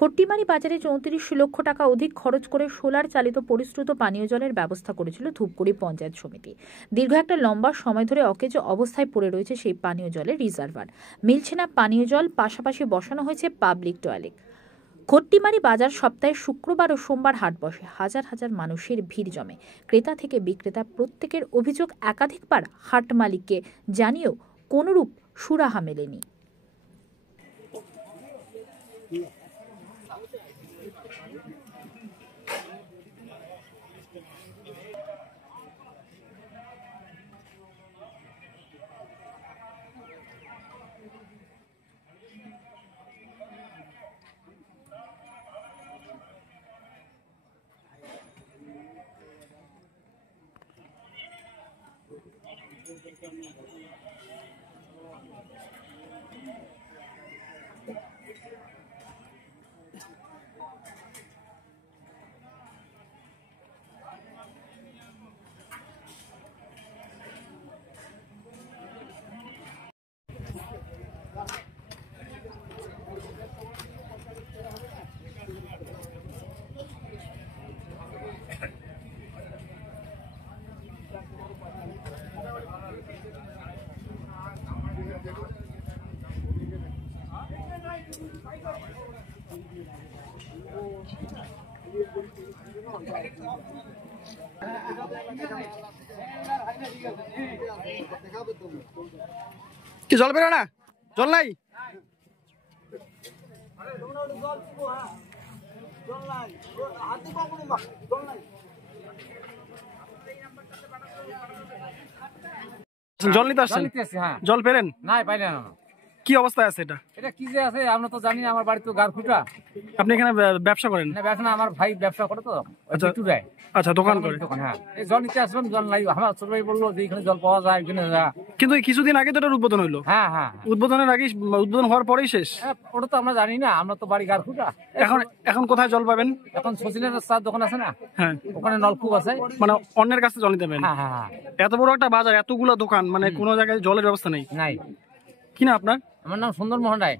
খট্টিমারি বাজারে ৩৪ লক্ষ টাকা অধিক খরচ করে সোলার চালিত পরিশ্রুত পানীয় জলের ব্যবস্থা করেছিল ধূপগুড়ি পঞ্চায়েত সমিতি। দীর্ঘ একটা লম্বা সময় ধরে অকেজো অবস্থায় পড়ে রয়েছে সেই পানীয় জলের রিজার্ভার। মিলছে না পানীয় জল, পাশাপাশি বসানো হয়েছে পাবলিক টয়লেট। খট্টিমারি বাজার সপ্তাহে শুক্রবার ও সোমবার হাট বসে। হাজার হাজার মানুষের ভিড় জমে। ক্রেতা থেকে বিক্রেতা প্রত্যেকের অভিযোগ, একাধিকবার হাট মালিককে জানিয়েও কোনরূপ সুরাহা মেলেনি। কি জল বেরো না? জল নাই? জল নিতে আসছেন? জল পেলেন? না, পাইলেন না। কি অবস্থায় আছে এটা? এটা কি যে আছে আমরা তো জানি না। আমার বাড়ি তো গারখুটা। আপনি এখানে ব্যবসা করেন? না, ব্যবসা না, আমার ভাই ব্যবসা করে তো। আচ্ছা, দোকান করে। হ্যাঁ, এই জল নিতে আসবেন, জল নাই। আমার ছোট ভাই বললো যে এখানে জল পাওয়া যায়, এখানে যা। কিন্তু কিছুদিন আগে তো এটা উদ্বোধন হইলো। হ্যাঁ হ্যাঁ, উদ্বোধনের আগে, উদ্বোধন হওয়ার পরেই শেষ। ওটা তো আমরা জানি না, আমরা তো বাড়ি গারখুটা। এখন কোথায় জল পাবেন? এখন শচীনের চার দোকান আছে না, হ্যাঁ, ওখানে নলকূপ আছে। মানে অন্যের কাছে জল নিতে পারেন? হ্যাঁ হ্যাঁ। এত বড় একটা বাজার, এতগুলো দোকান, মানে কোনো জায়গায় জলের ব্যবস্থা নেই? নাই। কি না আপনার? আমার নাম সুন্দর মোহন রায়।